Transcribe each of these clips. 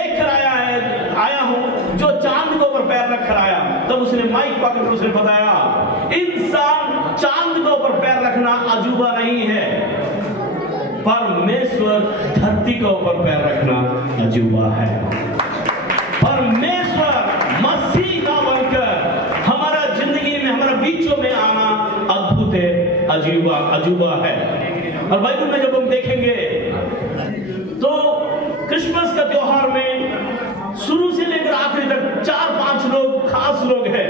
लेकर आया हूं जो चांद के ऊपर पैर रख कर आया। तब उसने माइक पकड़ उसने बताया, इंसान चांद के ऊपर पैर रखना अजूबा नहीं है, परमेश्वर धरती के ऊपर पैर रखना अजूबा है। परमेश्वर मसीह का बनकर हमारा जिंदगी में हमारा बीचों में आना अद्भुत है, अजूबा है। और बाइबल में जब हम देखेंगे तो क्रिसमस का त्योहार में शुरू से लेकर आखिरी तक 4-5 लोग खास लोग हैं।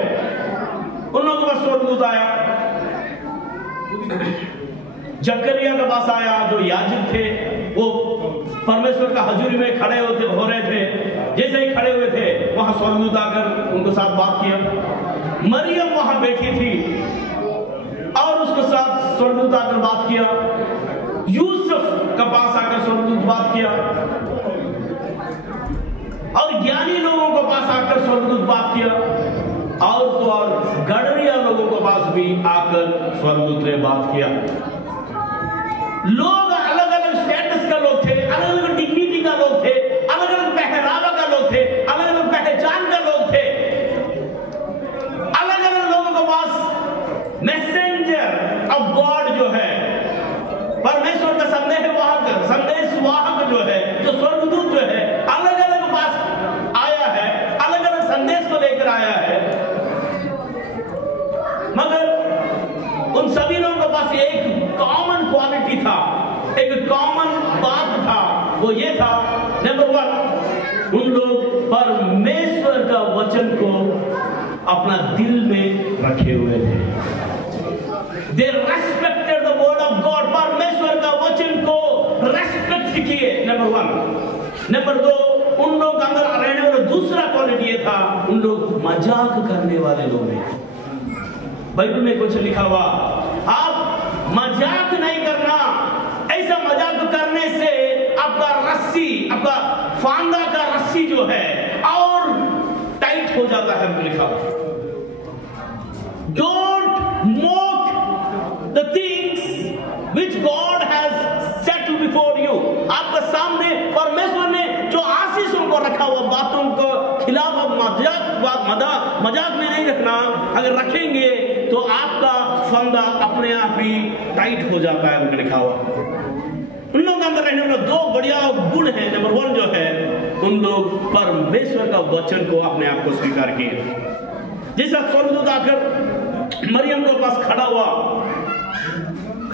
उन लोगों का स्वर्गदूत आया, जकरिया के पास आया जो याजक थे, वो परमेश्वर का हजूरी में खड़े हो रहे थे। जैसे ही खड़े हुए थे वहां स्वर्गदूत आकर उनके साथ बात किया। मरियम वहां बैठी थी और उसके साथ स्वर्गदूत आकर बात किया। यूसुफ के पास आकर स्वर्गदूत बात किया और ज्ञानी लोगों के पास आकर स्वर्गदूत बात किया और तो और गडरिया लोगों के पास भी आकर स्वर्गदूत ने बात किया। लोग अलग अलग स्टेटस का लोग थे, अलग अलग डिग्निटी का लोग थे, अलग अलग पहरावा का लोग थे, अलग अलग पहचान का लोग थे। अलग अलग लोगों के पास मैसेंजर ऑफ गॉड जो है, परमेश्वर का संदेशवाहक जो है, जो स्वर्गदूत जो है, अलग अलग पास आया है, अलग अलग संदेश को लेकर आया है। मगर उन सभी लोगों के पास एक कॉमन क्वालिटी था, एक कॉमन बात था, वो ये था, नंबर 1, उन लोग परमेश्वर का वचन को अपना दिल में रखे हुए थे। They respected the word of God, परमेश्वर का वचन को रेस्पेक्ट किए, नंबर 1। नंबर 2, उन लोग के अंदर रहने वाला दूसरा क्वालिटी ये था, उन लोग मजाक करने वाले लोग हैं। बाइबल में कुछ लिखा हुआ, आप मजाक नहीं करना, ऐसा मजाक करने से आपका रस्सी, आपका फांदा का रस्सी जो है और टाइट हो जाता है। लिखा, don't mock the things which God has set before you। आपके सामने परमेश्वर ने जो आशीष उनको रखा हुआ बातों को खिलाफ मजाक में नहीं रखना। अगर रखेंगे तो आपका फंदा अपने आप ही टाइट हो जाता है, उनको लिखा हुआ। उन लोगों के अंदर रहने वाले 2 बढ़िया गुण है। नंबर 1 जो है, उन लोग परमेश्वर का वचन को अपने आप को स्वीकार किए। जैसा स्वर्गदूत आकर मरियम के पास खड़ा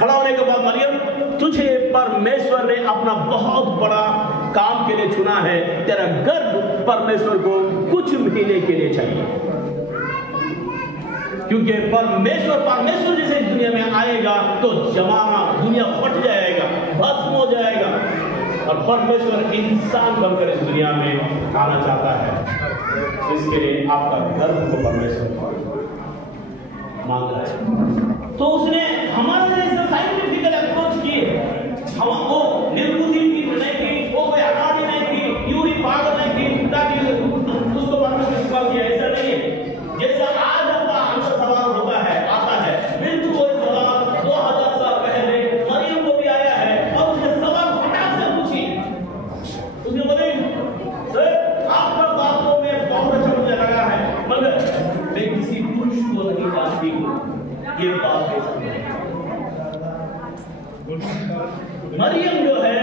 होने के बाद, मरियम, तुझे परमेश्वर ने अपना बहुत बड़ा काम के लिए चुना है, तेरा गर्भ परमेश्वर को कुछ महीने के लिए चाहिए, क्योंकि परमेश्वर जैसे इस दुनिया में आएगा तो जमाना, दुनिया फट जाएगा, भस्म हो जाएगा, और परमेश्वर इंसान बनकर इस दुनिया में आना चाहता है। इसके लिए आपका गर्भ को परमेश्वर मांग रहा है। तो उसने हमारे साइंटिफिकल अप्रोच की, हम वो निर्बुद्धि की नहीं की, वो कोई अनाड़ी नहीं की, यूरी पागल नहीं की, ताकि उसको परमेश्वर इस्तेमाल किया, ऐसा नहीं है। जैसा आज आपका आंसर सवाल होता है, आता है, बिल्कुल कोई सवाल 2000 साल पहले मरियम को भी आया है और उसने सवाल फटाक से पूछी। उसने बोले, सर आपका बातों में बहुत अच्छा मुझे लगा है, मगर मैं किसी पुरुष को नहीं जानती हूँ, ये बात कैसे? मरियम जो है,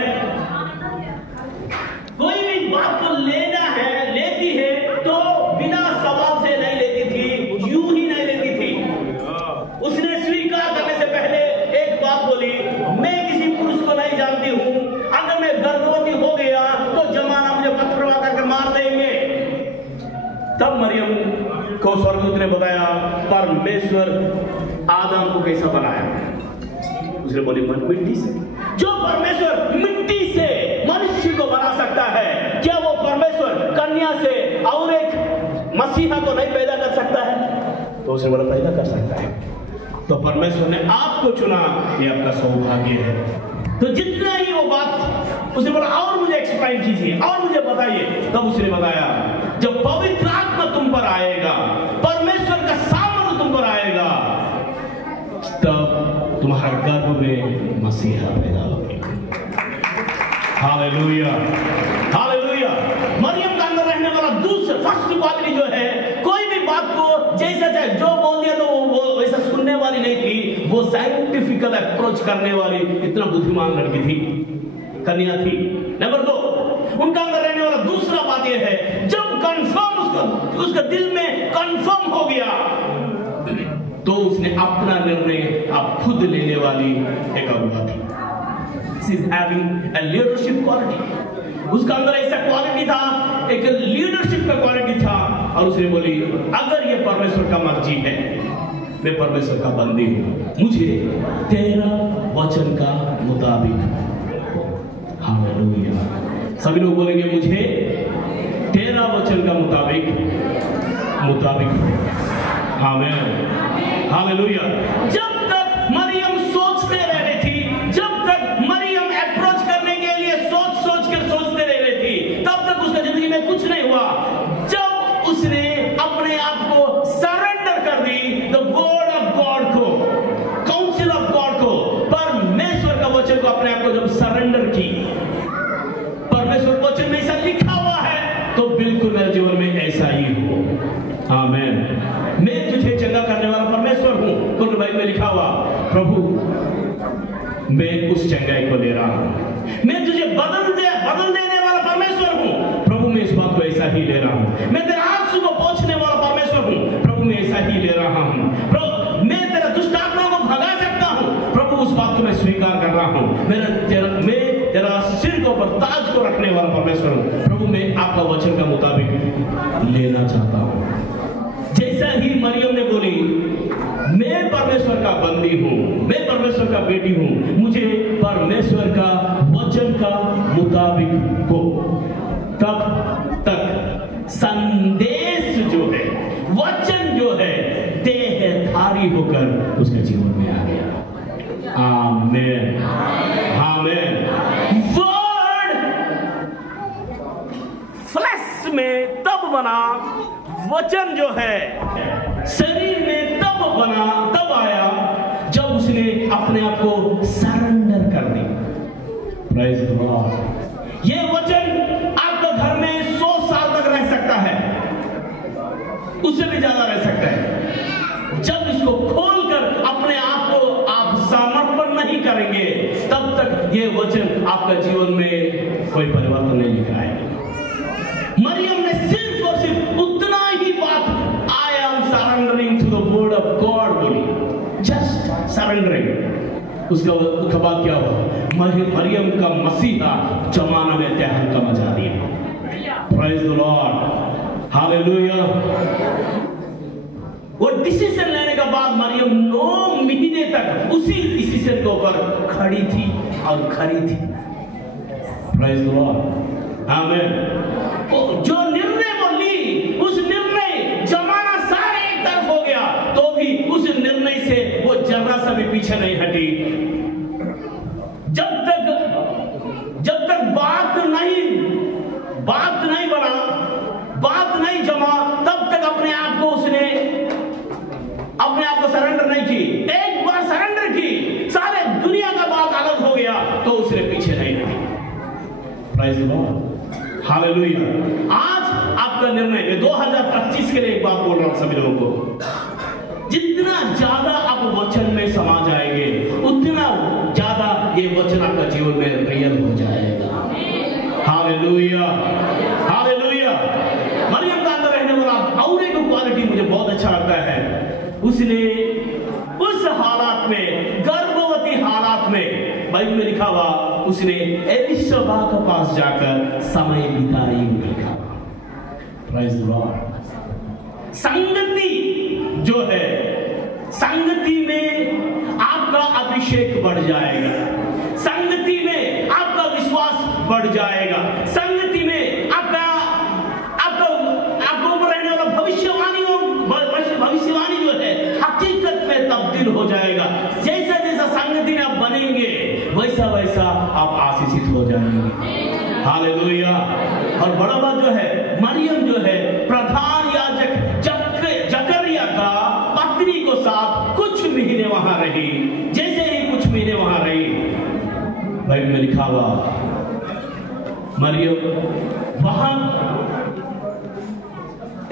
कोई भी बात को लेती है तो बिना सवाल से नहीं लेती थी, यूं ही नहीं लेती थी। उसने स्वीकार करने से पहले एक बात बोली, मैं किसी पुरुष को नहीं जानती हूं, अगर मैं गर्भवती हो गया तो जमाना मुझे पत्थरवा करके मार देंगे। तब मरियम को स्वर्गदूत ने बताया परमेश्वर आदम को कैसा बनाया। उसने बोली, मिट्टी से। जो परमेश्वर मिट्टी से मनुष्य को बना सकता है, क्या वो परमेश्वर कन्या से और एक मसीहा को नहीं पैदा कर सकता है? तो उसने बोला, पैदा कर सकता है। तो परमेश्वर ने आपको चुना, ये आपका सौभाग्य है। तो जितना ही वो बात, उसने बोला और मुझे एक्सप्लेन कीजिए और मुझे बताइए। तब उसने बताया, जब पवित्र आत्मा तुम पर आएगा, परमेश्वर का सामर्थ्य तुम पर आएगा, तब तुम्हारे गर्भ में मसीहा पैदा होगा। Hallelujah, hallelujah. मरियम की क्वालिटी जो है, कोई भी बात को जैसा चाहे जो बोल दिया तो वो वैसा सुनने वाली नहीं थी, वो साइंटिफिकल अप्रोच करने वाली इतना बुद्धिमान लड़की थी, कन्या थी। नंबर 2, उनका अंदर रहने वाला दूसरा बात यह है, जब कंफर्म उसका दिल में कंफर्म हो गया तो उसने अपना निर्णय आप खुद लेने वाली एक अगुआ थी। She is having a leadership quality. उसका अंदर ऐसा क्वालिटी था, एक लीडरशिप का क्वालिटी था, और उसने बोली अगर ये परमेश्वर का मर्जी है, मैं परमेश्वर का बंदी हूं, मुझे तेरा वचन का मुताबिक। हालेलुया। सभी लोग बोलेंगे मुझे तेरा वचन का मुताबिक। आमीन, हालेलुया। जब तक मरियम सोचते रह रही थी, जब तक मरियम अप्रोच करने के लिए सोचते रह रही थी, तब तक उसका जिंदगी में कुछ नहीं हुआ। जब उसने अपने आप को सरेंडर कर दी द वर्ड ऑफ गॉड को, काउंसिल ऑफ गॉड को, परमेश्वर का वचन को अपने आप को जब सरेंडर की, परमेश्वर वचन में ऐसा लिखा हुआ है तो बिल्कुल मेरे जीवन में ऐसा ही हो। आमीन। मैं तुझे चंगा करने वाला परमेश्वर हूं, तो बाइबल में लिखा हुआ, प्रभु मैं उस चंगाई को ले रहा हूं। मैं तुझे बदल देने वाला परमेश्वर हूं, प्रभु मैं इस बात को ऐसा ही ले रहा हूं। मैं तेरे आंसू को पोंछने वाला परमेश्वर हूं, प्रभु मैं ऐसा ही ले रहा हूं। प्रभु मैं तेरा दुष्ट आत्माओं को भगा सकता हूं, प्रभु उस बात को मैं स्वीकार कर रहा हूं। मैं तेरा सिर के ऊपर ताज को रखने वाला परमेश्वर हूं, प्रभु मैं आपका वचन का मुताबिक लेना चाहता हूं। जैसा ही मरियम ने बोली मैं परमेश्वर का बंदी हूं, मैं परमेश्वर का बेटी हूं, मुझे परमेश्वर का वचन का मुताबिक हो, तब तक संदेश जो है, वचन जो है, देहधारी होकर उसके जीवन में आ गया। आमीन, आमीन। वर्ड फ्लैश में तब बना, वचन जो है शरीर में तब बना, तब आया जब उसने अपने आप को सरेंडर कर दी। Praise the Lord. ये वचन आपका घर में 100 साल तक रह सकता है, उससे भी ज्यादा रह सकता है। जब इसको खोलकर अपने आप को आप समर्पण नहीं करेंगे, तब तक ये वचन आपका जीवन में कोई परिवर्तन नहीं लेकर आएगा। मरियम ने सिर्फ और सिर्फ उतना ही बात, I am surrendering to the word of God बोली, जस्ट सरेंडरिंग। उसका बाद क्या हुआ? मरियम का मसीहा जमाना में तहलका मचा दिया। Praise the Lord, hallelujah. वो डिसीजन लेने के बाद मरियम 9 महीने तक उसी डिसीजन के ऊपर खड़ी थी और खड़ी थी। प्रेज द लॉर्ड, आमीन। जो निर्णय वो ली, उस निर्णय जमाना सारे एक तरफ हो गया, तो भी उस निर्णय से वो जरा सा भी पीछे नहीं हटी। जब तक बात नहीं बना, बात नहीं जमा, तब तक अपने आप को सरेंडर नहीं की। एक बार सरेंडर की, सारे दुनिया का बात अलग हो गया, तो उसने पीछे नहीं हटी। Praise the Lord, hallelujah. आज आपका निर्णय, 2025 के लिए एक बात बोल रहा हूं सभी लोगों को, जितना ज्यादा आप वचन में समा जाएंगे, उतना ज्यादा ये वचन आपका जीवन में रियल हो जाएगा। Hallelujah, hallelujah. मरियम का अंदर रहने वाला और एक क्वालिटी मुझे बहुत अच्छा लगता है, उसने उस हालात में, गर्भवती हालात में, बाइबल में लिखा हुआ, उसने एलिशबा के पास जाकर समय बिताई। Praise the Lord. संगति जो है, संगति में आपका अभिषेक बढ़ जाएगा, संगति में आपका विश्वास बढ़ जाएगा, संगति में आपका ऊपर रहने वाला भविष्यवाणी जो है हकीकत में तब्दील हो जाएगा। जैसा जैसा संगति में आप बनेंगे, वैसा वैसा आप आशीषित हो जाएंगे। हालेलुया। और बड़ा बात जो है, मरियम जो है प्रधान याजक जकरिया का पत्नी को साथ कुछ महीने वहां रही। जैसे ही कुछ महीने वहां रही, बाइबल में लिखा हुआ, मरियम वहां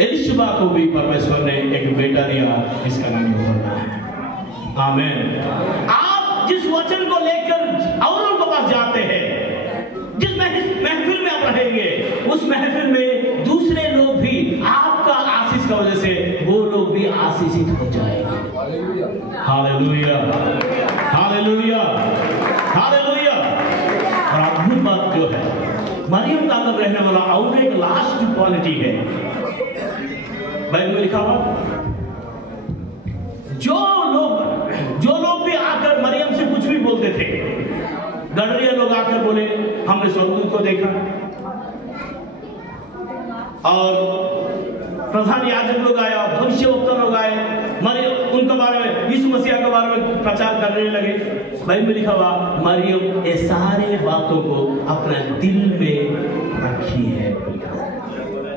एलिशबा को भी परमेश्वर ने एक बेटा दिया, इसका नाम यूहन्ना है। आमीन। आप जिस वचन को लेकर औरों के पास जाते हैं, जिस महफिल में आप रहेंगे, उस महफिल में दूसरे लोग भी आपका आशीष की वजह से वो लोग भी आशीषित हो जाएंगे। Hallelujah, hallelujah, hallelujah. और अद्भुत बात जो है, मरियम का अंदर रहने वाला और एक लास्ट क्वालिटी है, बाइबल में लिखा हुआ, जो लोग भी आकर मरियम से कुछ भी बोलते थे, गडरिया लोग आकर बोले हमने स्वर्गदूत को देखा, और प्रधान याजक लोग आया, भविष्यवक्ता लोग आए, मरियम उनके बारे में, यीशु मसीह के बारे में प्रचार करने लगे। बाइबल में लिखा हुआ, मरियम ये सारे बातों को अपने दिल में रखी है।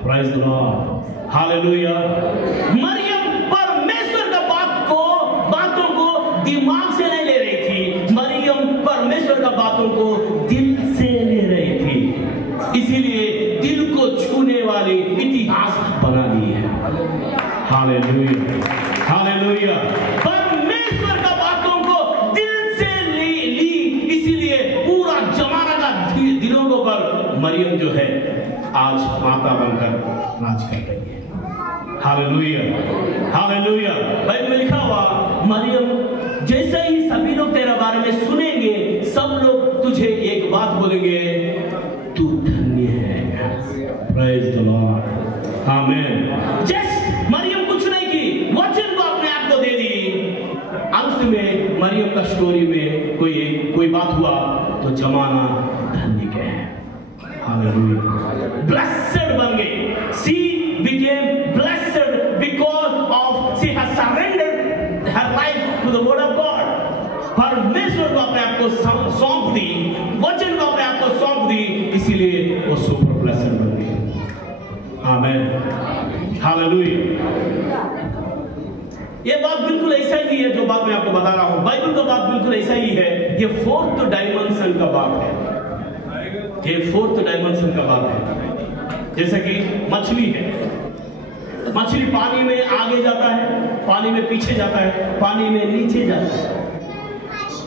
Praise the Lord, hallelujah. मरियम परमेश्वर का बातों को दिमाग से नहीं ले रही थी, मरियम परमेश्वर का बातों को दिल से ले रही थी, इसीलिए दिल को छूने वाली इतिहास बना दी है। Hallelujah, hallelujah. परमेश्वर का बातों को दिल से ली, इसीलिए पूरा जमाना का दिलों के ऊपर मरियम जो है आज माता बनकर राज कर रही है। Hallelujah, hallelujah. बाइबल में लिखा हुआ, मरियम जैसे ही सभी लोग तेरे बारे में सुनेंगे, सब लोग तुझे एक बात बोलेंगे, तू धन्य है। प्रेज़ द लॉर्ड, आमीन। जस्ट मरियम कुछ नहीं की, वचन को अपने आप को दे दी। अंत में मरियम का स्टोरी में कोई बात हुआ तो जमाना धन्य के है। हालेलुया, ब्लेस्ड बन गई। She became blessed because of she has surrendered her life to the word of God. परमेश्वर को अपने आप को सौंप दी, वचन को अपने आप को सौंप दी, इसीलिए वो सुपर ब्लेस्ड बन गई। आमीन, हालेलुया। ये बात बिल्कुल ऐसा ही है जो बात मैं आपको बता रहा हूं, बाइबल का बात बिल्कुल ऐसा ही है। ये फोर्थ डायमेंशन का बात है, ये फोर्थ डायमेंशन का बात है। जैसे कि मछली है, मछली पानी में आगे जाता है, पानी में पीछे जाता है, पानी में नीचे जाता है।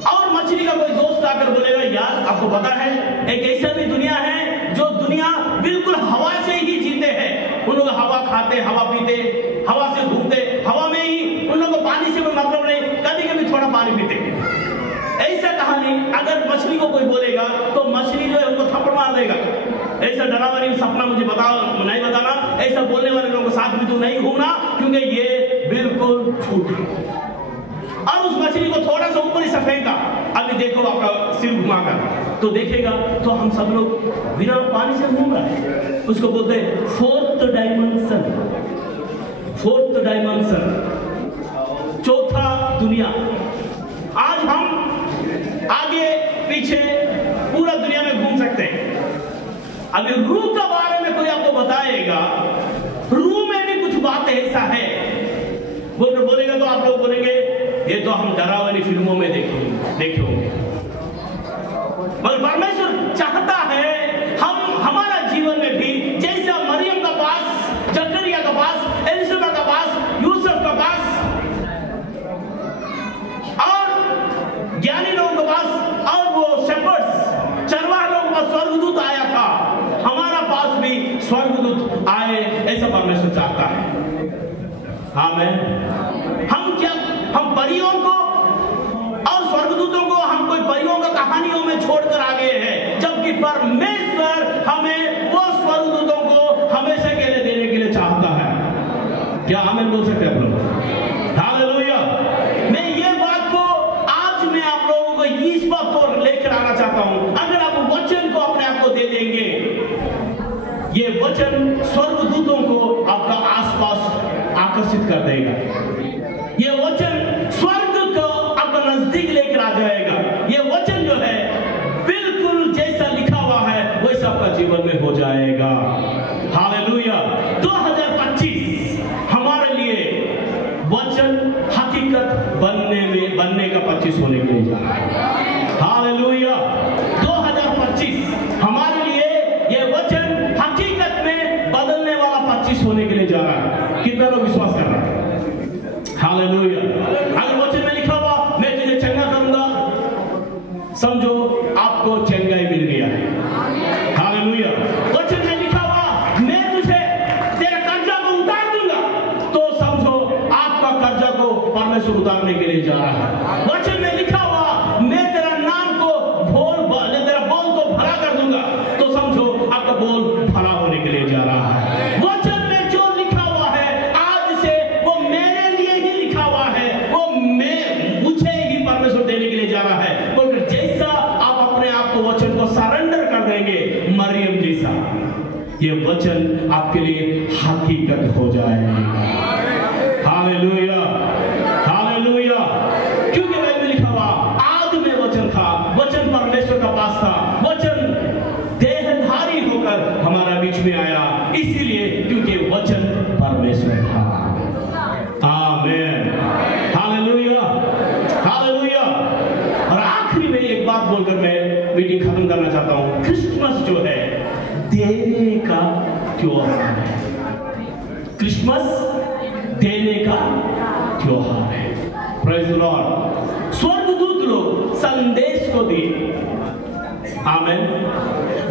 और मछली का कोई दोस्त आकर बोलेगा, यार आपको पता है एक ऐसा भी दुनिया है जो दुनिया बिल्कुल हवा से ही जीते हैं, उन लोग हवा खाते, हवा पीते, हवा से घूमते, हवा में ही, उन लोगों को पानी से कोई मतलब नहीं, कभी कभी थोड़ा पानी पीते। ऐसा कहानी अगर मछली को कोई बोलेगा तो मछली जो है उनको थप्पड़ मार देगा। ऐसा डरावनी सपना मुझे नहीं बताना, ऐसा बोलने वाले लोगों के साथ भी तो नहीं घूमना, क्योंकि ये बिल्कुल झूठ है। और उस मछली को थोड़ा सा ऊपर ही फेंका, अभी देखो आपका सिर घुमाकर तो देखेगा, तो हम सब लोग बिना पानी से घूम रहे हैं। उसको बोलते हैं फोर्थ डायमेंशन, फोर्थ डायमेंशन, चौथा दुनिया। आज हम आगे पीछे पूरा दुनिया में घूम सकते हैं। अभी रूह के बारे में कोई आपको बताएगा, रूह में भी कुछ बात ऐसा है, बोलेगा तो आप लोग बोलेंगे ये तो हम डरावनी फिल्मों में देखे होंगे। मगर परमेश्वर चाहता है हमारा जीवन में भी, जैसा मरियम का पास, जकरिया का पास, एलिशबा का पास, यूसुफ का पास और ज्ञानी लोगों के पास और वो शेपर्ड्स, चरवाह लोगों का स्वर्गदूत आया था, हमारा पास भी स्वर्गदूत आए, ऐसा परमेश्वर चाहता है। आमीन। हम परियों को और स्वर्गदूतों को हम कोई परियों का कहानियों में छोड़कर आ गए हैं, जबकि परमेश्वर हमें वो स्वर्गदूतों को हमेशा के लिए देने के लिए चाहता है। क्या आमीन बोल सकते हैं आप लोग? हालेलुया। मैं ये बात को आज मैं आप लोगों को इस बात को लेकर आना चाहता हूं, अगर आप वचन को अपने आप को दे देंगे, ये वचन स्वर्गदूतों को आपका आसपास आकर्षित कर देगा। ये वचन स्वर्ग को आपका नजदीक लेकर आ जाएगा। ये वचन जो है बिल्कुल जैसा लिखा हुआ है वैसा आपका जीवन में हो जाएगा। हालेलुया। 2025 हमारे लिए वचन हकीकत बनने का 25 होने के लिए जा रहा है। हालेलुया। 2025 हमारे लिए ये वचन हकीकत में बदलने वाला 25 फिक्स होने के लिए जा रहा है। कितना लोग विश्वास कर रहा है? हालेलुया। अगर वचन में लिखा हुआ मैं तुझे चंगा करूंगा, समझो आपको चंगाई मिल गया है। हालेलुया। वचन में लिखा हुआ मैं तुझे तेरे कर्जा को उतार दूंगा, तो समझो आपका कर्जा को परमेश्वर उतारने के लिए जा रहा है। वचन में लिखा हुआ मैं तेरा नाम को तेरा बोल को भला कर दूंगा, तो समझो आपका बोल भला होने के लिए जा रहा है। वचन में जो लिखा हुआ है आज से वो मेरे लिए ही लिखा हुआ है, वो मुझे ही परमेश्वर देने के लिए जा रहा है। तो जैसा आप अपने आप को वचन को सरेंडर कर देंगे, मरियम जैसा ये वचन आपके लिए हकीकत हो जाएगा। Hallelujah, hallelujah. क्योंकि बाइबल में लिखा हुआ आदि में वचन था, वचन परमेश्वर का पास था, वचन देहधारी होकर हमारा बीच में आया, इसीलिए क्योंकि वचन परमेश्वर था। आमीन, हालेलुया, हालेलुया। और आखिरी में एक बात बोलकर मैं मीटिंग खत्म करना चाहता हूं। क्रिसमस जो है देने का त्योहार है। क्रिसमस देने का त्योहार है। Praise the Lord. स्वर्गदूत लोग संदेश को दिए। आमीन।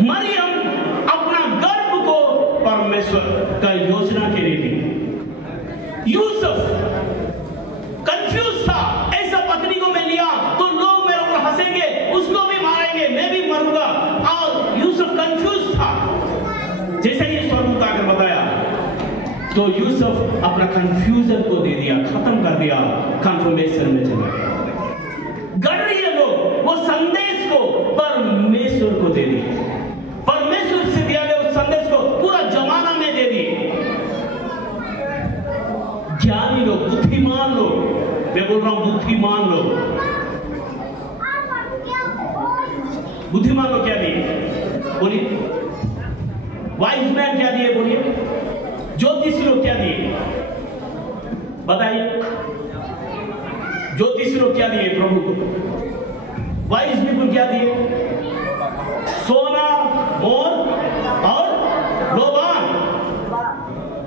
मरियम अपना गर्भ को परमेश्वर का योजना के लिए दी। यूसुफ कंफ्यूज था, ऐसा पत्नी को मैं लिया तो लोग मेरे ऊपर हंसेंगे, उसको भी मारेंगे, मैं भी मरूंगा। और यूसुफ कंफ्यूज था। जैसे ही स्वर्गदूत आकर बताया तो यूसुफ अपना कंफ्यूजन को दे दिया, खत्म कर दिया, कंफर्मेशन में चला गया। गढ़िया लोग वो संदेश को परमेश्वर को दे दिए, परमेश्वर से दिया गया उस संदेश को पूरा जमाना में दे दिए। ज्ञानी लोग, बुद्धिमान लोग, मैं बोल रहा हूं बुद्धिमान लोग, बुद्धिमान लोग क्या दिए बोलिए? वाइज मैन क्या दिए बोलिए? ज्योतिषी लोग क्या दिए बताइए? ज्योतिषी लोग क्या दिए प्रभु को? वाइज पीपल क्या दिए? सोना, मोर और लोबान।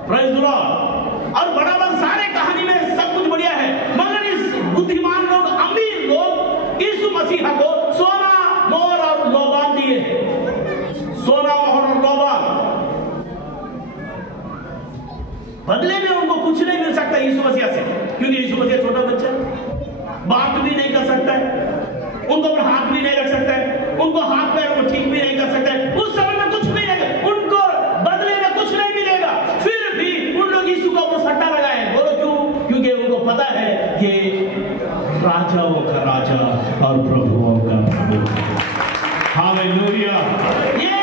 Praise the Lord. और बराबर सारे कहानी में सब कुछ बढ़िया है, मगर इस बुद्धिमान लोग, अमीर लोग यीशु मसीह को सोना, मोर और लोबान दिए। सोना, मोहर और लोबान। बदले में उनको कुछ नहीं मिल सकता यीशु मसीह से, क्योंकि यीशु मसीह छोटा बच्चा, बात भी नहीं कर सकता है, उनको पर हाथ भी नहीं रख सकता है, उनको हाथ पैर को ठीक भी नहीं कर सकता है। उस समय में कुछ भी नहीं, उनको बदले में कुछ नहीं मिलेगा, फिर भी उन लोग यीशु का ऊपर सट्टा लगाए। बोलो क्यों? क्योंकि उनको पता है ये राजाओं का राजा और प्रभुओं का प्रभु। हालेलुया। ये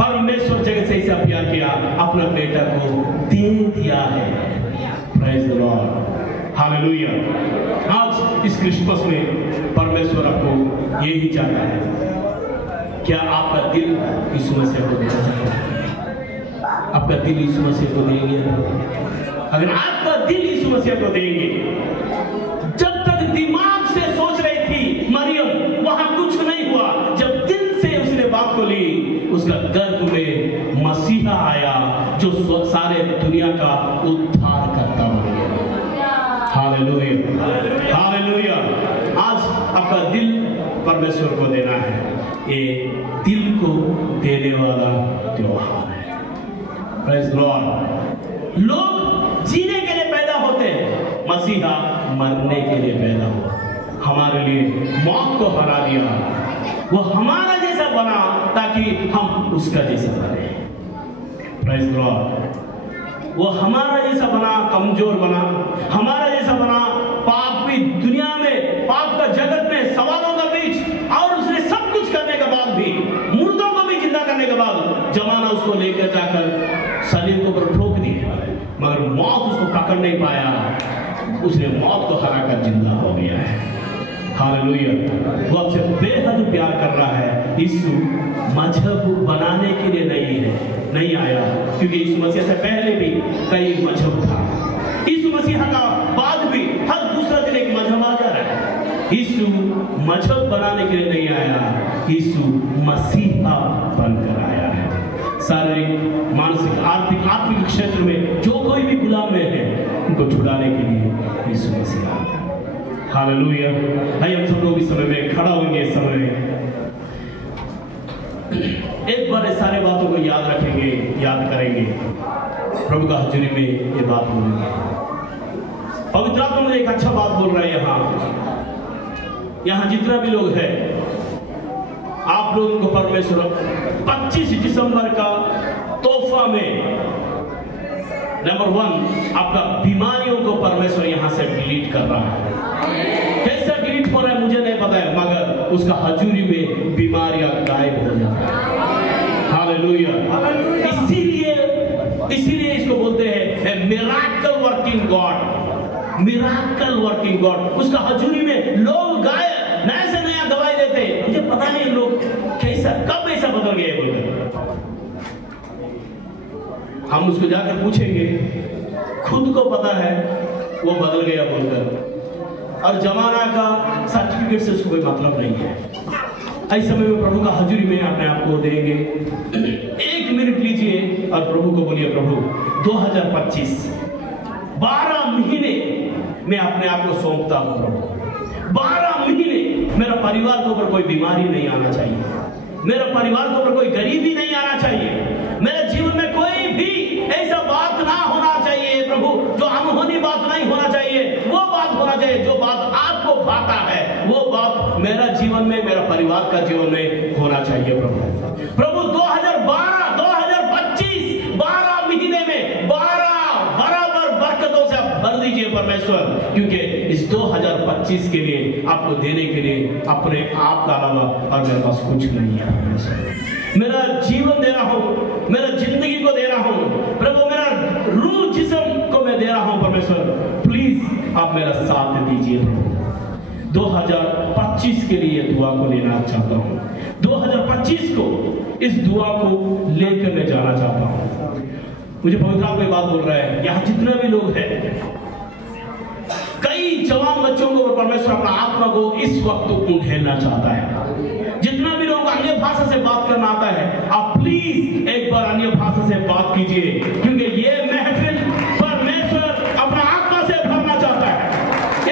परमेश्वर जगत से ऐसा प्यार किया, अपना बेटा को दे दिया है। Praise the Lord, hallelujah. आज इस क्रिसमस में परमेश्वर आपको यही चाहता है। क्या आपका दिल यीशु मसीह को देना चाहता है? आपका दिल यीशु मसीह को देंगे? अगर आपका दिल यीशु मसीह को देंगे, जब तक दिमाग से सोच रही थी मरियम, वहां कुछ नहीं हुआ। जब दिल से उसने बात को ली, उसका गर्भ में मसीहा आया जो सारे दुनिया का उद्धार करता बन गया। Hallelujah, hallelujah. आज आपका दिल परमेश्वर को देना है, ये दिल को देने वाला त्योहार है। Praise the Lord. लोग जीने के लिए पैदा होते हैं, मसीहा मरने के लिए पैदा हुआ, हमारे लिए मौत को हरा दिया। वो हमारा जैसा बना ताकि हम उसका जैसा बने। Praise the Lord. वो हमारा जैसा बना, कमजोर बना, हमारा जैसा बना, पाप भी दुनिया में, पाप का जगत में, सवालों का बीच, और उसने सब कुछ करने के बाद भी, मुर्दों को भी जिंदा करने के बाद, जमाना उसको लेकर जाकर शरीर को ऊपर ठोक दिया, मगर मौत उसको पकड़ नहीं पाया। उसने मौत को हरा कर जिंदा हो गया है। हालेलुया। वो आपसे बेहद प्यार कर रहा है। यीशु मजहब बनाने के लिए नहीं आया, क्योंकि यीशु मसीह से पहले भी कई मजहब था। यीशु मसीह का बाद भी हर दूसरा दिन एक मजहब आ जा रहा है। यीशु मजहब बनाने के लिए नहीं आया, यीशु मसीहा बनकर आया है। शारीरिक, मानसिक, आर्थिक, आत्मिक क्षेत्र में जो कोई भी गुलाम में है, उनको छुड़ाने के लिए यीशु मसीहा आया। हालेलुया। आइए हम सब लोग इस समय में खड़ा होंगे। इस समय में एक बार सारे बातों को याद रखेंगे, याद करेंगे, प्रभु का हजूरी में ये बात बोलेंगे। पवित्र आत्मा मुझे एक अच्छा बात बोल रहा है। यहाँ जितना भी लोग हैं, आप लोगों को परमेश्वर 25 दिसंबर का तोहफा में नंबर 1 आपका बीमारियों को परमेश्वर यहाँ से डिलीट कर रहा है। कैसा डिलीट हो रहा है मुझे नहीं पता है, मगर उसका हजूरी में बीमारियां गायब हो जाती है। हालेलुया। इसीलिए इसको बोलते हैं miracle working God. Miracle working God. उसका हजूरी में लोग गायब, नया से नया दवाई देते हैं। मुझे पता नहीं लोग कैसा, कब ऐसा बदल गए बोलकर। हम उसको जाकर पूछेंगे, खुद को पता है वो बदल गया बोलकर, और जमाना का सर्टिफिकेट से उसको कोई मतलब नहीं है। ऐसे समय में प्रभु का हजूरी में अपने आप को देंगे। 1 मिनट लीजिए और प्रभु को बोलिए, प्रभु 2025 12 महीने मैं अपने आप को सौंपता हूं। प्रभु 12 महीने मेरा परिवार के ऊपर कोई बीमारी नहीं आना चाहिए, मेरा परिवार के ऊपर कोई गरीबी नहीं आना चाहिए, मेरे जीवन में कोई भी ऐसा बात ना होना चाहिए प्रभु, जो अनहोनी बात नहीं होना चाहिए, वो बात होना चाहिए जो बात आपको भाता है, वो बात मेरा जीवन में, मेरा परिवार का जीवन में होना चाहिए। प्रभु 2025 12 महीने में 12 बराबर बरकतों से आप भर दीजिए परमेश्वर, क्योंकि इस 2025 के लिए आपको देने के लिए अपने आप का अलावा और मेरे पास कुछ नहीं है परमेश्वर। मेरा जीवन दे रहा हूं, मेरा जिंदगी को दे रहा हूं प्रभु, मेरा रूह जिस्म को मैं दे रहा हूं परमेश्वर, प्लीज आप मेरा साथ दीजिए प्रभु। 2025 के लिए दुआ को लेना चाहता हूं, 2025 को इस दुआ को लेकर मैं जाना चाहता हूं। मुझे पवित्र आत्मा बात बोल रहा है, यहां जितने भी लोग हैं, कई जवान बच्चों को परमेश्वर अपना आत्मा को इस वक्त उंडेलना चाहता है। जितना भी लोग अन्य भाषा से बात करना आता है, आप प्लीज एक बार अन्य भाषा से बात कीजिए, क्योंकि ये महफिल परमेश्वर अपना आत्मा से भरना चाहता है।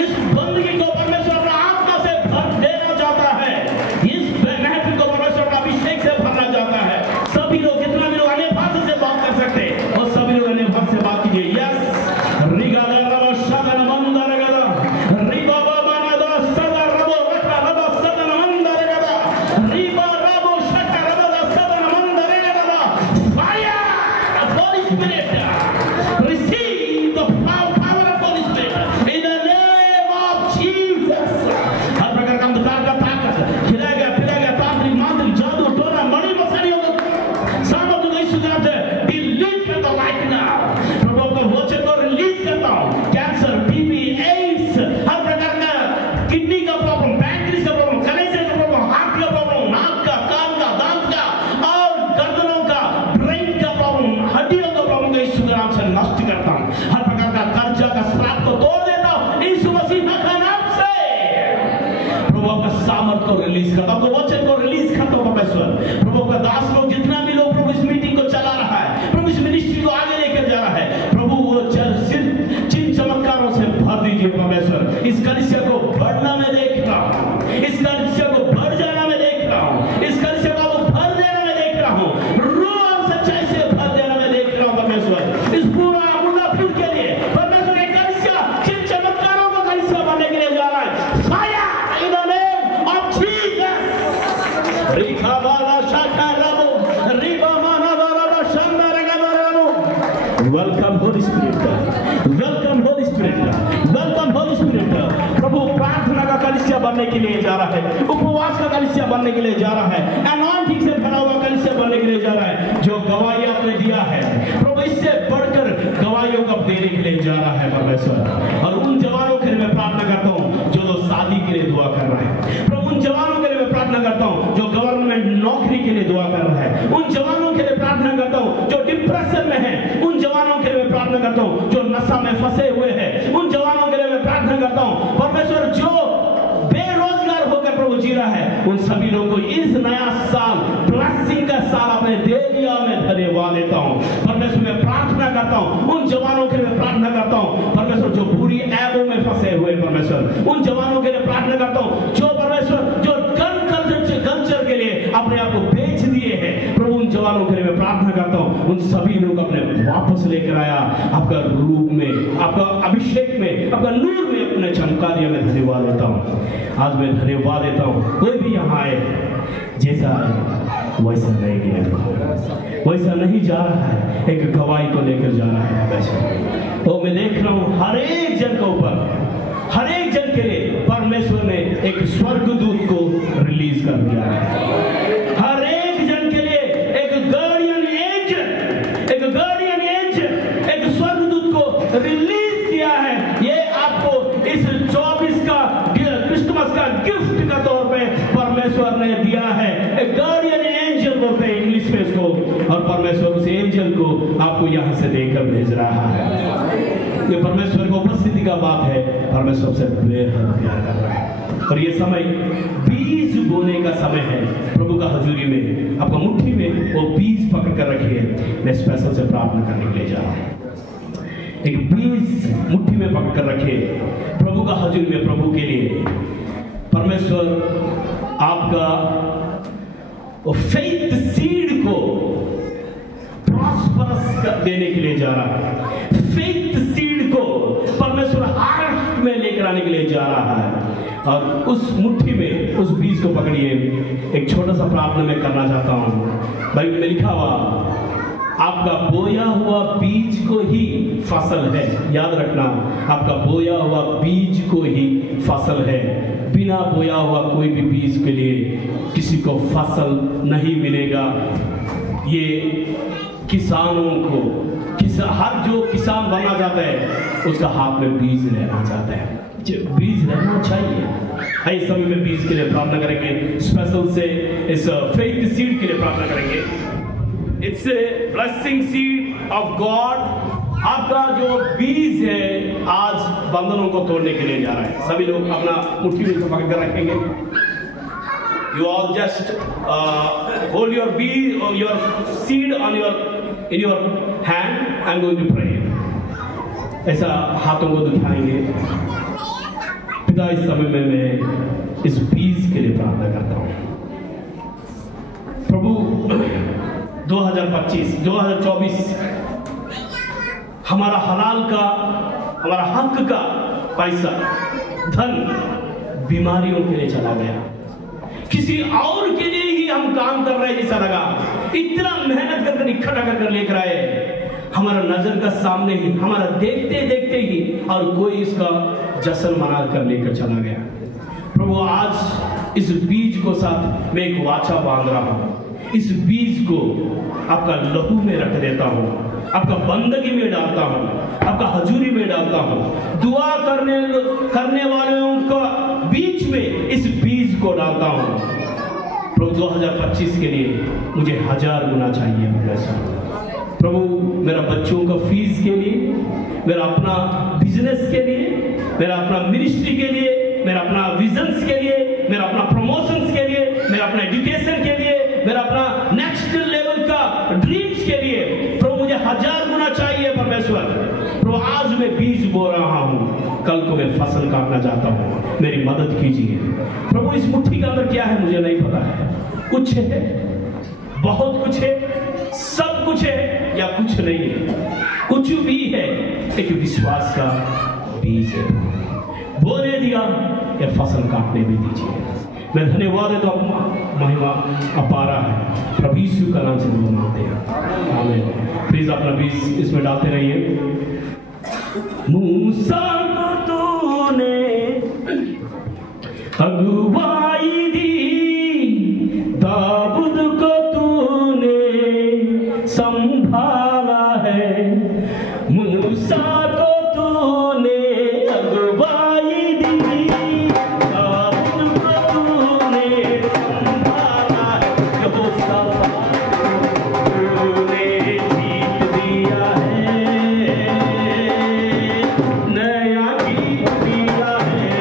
इस बंदगी को परमेश्वर अपना आत्मा से भर देना चाहता है। इस महफिल को परमेश्वर अपना अभिषेक से भरना चाहता है। सभी लोग, जितना भी लोग अन्य भाषा से बात कर सकते हैं, और सभी लोग अन्य भाषा से बात कीजिए। यस रिलीज करता हूं, वचन को रिलीज करता हूं परमेश्वर। प्रभु का दास लोग, जितना भी लोग प्रभु इस मीटिंग को चला रहा है, प्रभु इस मिनिस्ट्री को आगे लेकर जा रहा है, प्रभु वो चिन्ह चमत्कारों से भर दीजिए परमेश्वर। इस कलीसिया को बढ़ना मैं देख रहा हूं, इस कलीसिया को बढ़ जाना मैं देख रहा हूं, इस कलीसिया को भर देना मैं देख रहा हूं, रूह और सच्चाई से भर देना मैं देख रहा हूं परमेश्वर। इस पूरा मुल्लापुर के लिए परमेश्वर एक कलीसिया चिन्ह चमत्कारों का कलीसिया बनने के लिए जा रहा है। Fire in the name of Jesus. Welcome holy spirit, welcome holy spirit, welcome holy spirit. प्रभु प्रार्थना का कलीसिया बनने के लिए जा रहा है, उपवास का कलीसिया बनने के लिए जा रहा है, अनॉइंटिंग से भरा हुआ कलीसिया बनने के लिए जा रहा है। जो गवाही आपने दिया है प्रभु, इससे बढ़कर गवाहियों को देने के लिए जा रहा है परमेश्वर। और उन जवानों के लिए मैं प्रार्थना करता हूँ जो लोग शादी के लिए दुआ कर रहे हैं, प्रभु उन जवानों के लिए मैं प्रार्थना करता हूँ जो गवर्नमेंट नौकरी के लिए दुआ कर रहा है, उन जवानों के लिए प्रार्थना करता हूँ जो डिप्रेशन में है, उन जवानों के लिए मैं प्रार्थना करता हूँ जो नशा में फंसे हुए हैं, उन जवानों के लिए मैं प्रार्थना करता हूँ परमेश्वर जो बेरोजगार होकर दिया है, उन सभी लोगों को इस नया साल, ब्लेसिंग का साल अपने दे दिया। मैं धन्यवाद देता हूँ परमेश्वर। मैं प्रार्थना करता हूँ उन जवानों के लिए, प्रार्थना करता हूँ परमेश्वर जो बुरी ऐबों में फंसे हुए परमेश्वर, उन जवानों के लिए प्रार्थना करता हूँ जो परमेश्वर जो कल्चर के लिए अपने आप को बेच दिए हैं प्रभु, उन जवानों के लिए मैं प्रार्थना करता हूँ। उन सभी लोग अपने वापस लेकर आया आपका रूप में, आपका अभिषेक में, आपका नूर में अपने चमका दिया। मैं धन्यवाद देता हूँ, आज मैं धन्यवाद देता हूँ। कोई भी यहाँ आए जैसा है वैसा नहीं गया, वैसा नहीं जा रहा है, एक गवाही को लेकर जा रहा है वैसे। तो मैं देख रहा हूँ हर एक जन के ऊपर, हर एक जन के लिए परमेश्वर ने एक स्वर्गदूत को रिलीज कर दिया है। हर एक जन के लिए एक गार्डियन एंजल, एक स्वर्गदूत को रिलीज किया है। ये आपको इस 24 का क्रिसमस का गिफ्ट का तौर पे परमेश्वर ने दिया है। एक गार्डियन एंजल बोलते हैं इंग्लिश में इसको, और परमेश्वर उस एंजल को आपको यहाँ से देकर भेज रहा है। ये परमेश्वर की उपस्थिति का बात है, परमेश्वर से बेहद प्यार कर रहा है। और ये समय बीज बोने का समय है प्रभु का हजूरी में। आपका मुट्ठी में वो बीज पकड़ कर रखिए। मैं स्पेशल से प्रार्थना करने के लिए जा रहा हूँ। एक बीज मुट्ठी में पकड़ कर रखिए प्रभु का हजूरी में, प्रभु के लिए। परमेश्वर आपका वो फेथ सीड को प्रॉस्परस देने के लिए जा रहा है। फेथ सीड को परमेश्वर हार्वेस्ट में लेकर आने के लिए जा रहा है। और उस मुट्ठी में उस बीज को पकड़िए। एक छोटा सा प्रार्थना मैं करना चाहता हूँ। बाइबल में लिखा हुआ आपका बोया हुआ बीज को ही फसल है। याद रखना, आपका बोया हुआ बीज को ही फसल है। बिना बोया हुआ कोई भी बीज के लिए किसी को फसल नहीं मिलेगा। ये किसानों को, हर जो किसान बनना चाहता है उसका हाथ में बीज रहना चाहता है, बीज रहना चाहिए। इस समय में बीज के लिए प्रार्थना करेंगे, स्पेशल से इस फेथ सीड के लिए प्रार्थना करेंगे। It's a blessing seed of God. आपका जो बीज है आज बंधनों को तोड़ने के लिए जा रहा है। सभी लोग अपना मुट्ठी में पकड़ कर रखेंगे। You all just hold your bead or your seed on in your hand. I'm going to pray. ऐसा हाथों को दिखाएंगे। पिता, इस समय में मैं इस बीज के लिए प्रार्थना करता हूँ प्रभु। 2024 हमारा हलाल का, हमारा हक का पैसा, धन बीमारियों के लिए चला गया। किसी और के लिए ही हम काम कर रहे हैं जैसा लगा। इतना मेहनत करके इकट्ठा कर लेकर आए, हमारा नजर का सामने ही, हमारा देखते देखते ही, और कोई इसका जश्न मना कर लेकर चला गया। प्रभु, आज इस बीज को साथ मैं एक वाचा बांध रहा हूं। इस बीज को आपका लहू में रख देता हूं, आपका बंदगी में डालता हूं, आपका हजूरी में डालता हूं। दुआ करने वालों का बीच में इस बीज को डालता हूं। प्रभु, 2025 के लिए मुझे 1000 गुना चाहिए प्रभु। मेरा बच्चों का फीस के लिए, मेरा अपना बिजनेस के लिए, मेरा अपना मिनिस्ट्री के लिए, मेरा अपना विजन्स के लिए, मेरा अपना प्रमोशंस के लिए, मेरा अपना एजुकेशन के लिए, मेरा अपना नेक्स्ट लेवल का ड्रीम्स के लिए प्रभु मुझे 1000 गुना चाहिए परमेश्वर। प्रभु, आज मैं बीज बो रहा हूँ, कल को मैं फसल काटना चाहता हूँ, मेरी मदद कीजिए प्रभु। इस मुट्ठी के अंदर क्या है मुझे नहीं पता है। कुछ है, बहुत कुछ है, सब कुछ है या कुछ नहीं है। कुछ भी है, एक विश्वास का बीज है। बोने दिया या फसल काटने भी दीजिए। मैं धन्यवाद देता हूं, महिमा अपारा है। प्रभु यीशु का नाम से दुआ मांगते हैं, आमीन। प्लीज अपना बीज इसमें डालते रहिए। मूसा को तूने अगुवाई दी, दाऊद को तूने संभाला है। मूसा को तूने अगुवाई दी, दाऊद को तूने संभाला है। तूने जीत दिया है, नया गीत दिया है।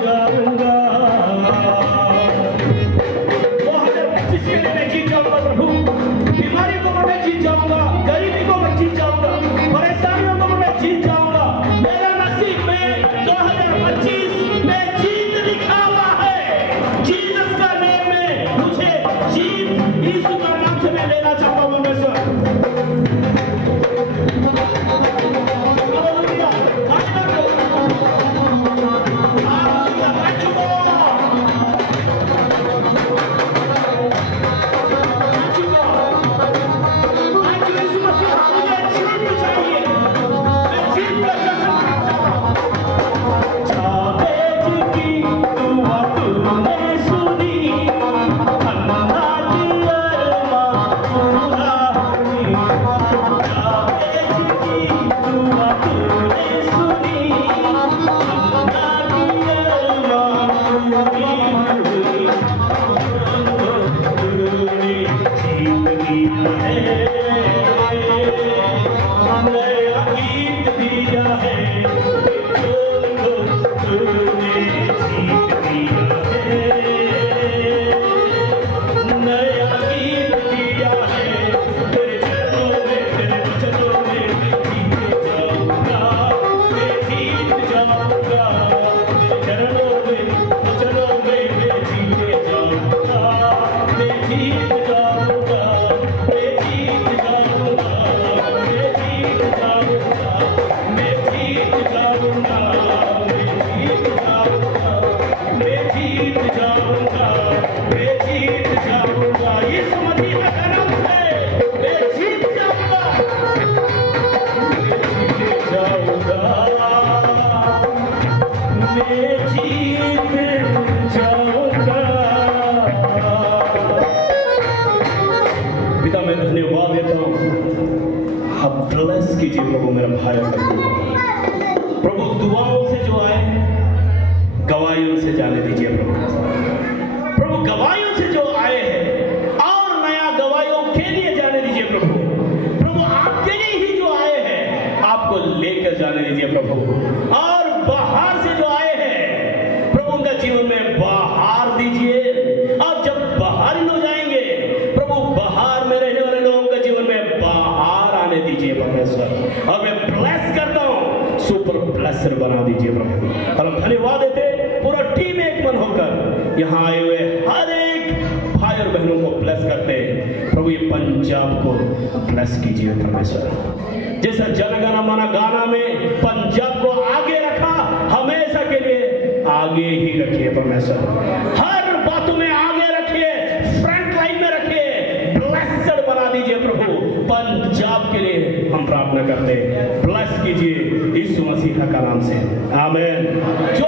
जाऊंगा। 2025 के लिए मैं जीत जाऊंगा प्रभु। बीमारी को मैं जीत जाऊंगा, गरीबी को मैं जीत जाऊंगा, परेशानियों को मैं जीत जाऊंगा। मेरा नसीब में 2025 में जीत लिखा हुआ है। जीसस का नाम में मुझे जीत, यीशु का नाम से मैं लेना चाहता हूँ परमेश्वर। पिता मैं धन्यवाद देता हूँ, आप ब्लेस कीजिए प्रभु मेरा भाई प्रभु। दुआओं से जो आए गवाहियों से जाने दीजिए प्रभु। प्रभु गवाहियों से जो आए हैं और नया गवाहियों के लिए जाने दीजिए प्रभु। प्रभु आपके लिए ही जो आए हैं आपको लेकर जाने दीजिए प्रभु। और बाहर से जो आए हैं प्रभु उनका जीवन में बाहर दीजिए। और जब बाहर ही लोग जाएंगे प्रभु बाहर में रहने वाले लोगों के जीवन में बाहर आने दीजिए परमेश्वर। और मैं ब्लेस करता हूँ, सुपर ब्लेसर बना दीजिए प्रभु। और हम धन्यवाद देते पूरा टीम एक मन होकर यहाँ आए हुए हर एक भाई और बहनों को ब्लेस करते हैं प्रभु। ये पंजाब को ब्लेस कीजिए परमेश्वर। जैसा जनगण मन गाना में पंजाब को आगे रखा, हमेशा के लिए आगे ही रखिए परमेश्वर। हर बातों में आगे रखिए, फ्रंट लाइन में रखिए, ब्लेस्ड बना दीजिए प्रभु। पंजाब के लिए हम प्रार्थना करते हैं, ब्लेस कीजिए यीशु मसीह का नाम से, आमीन। जो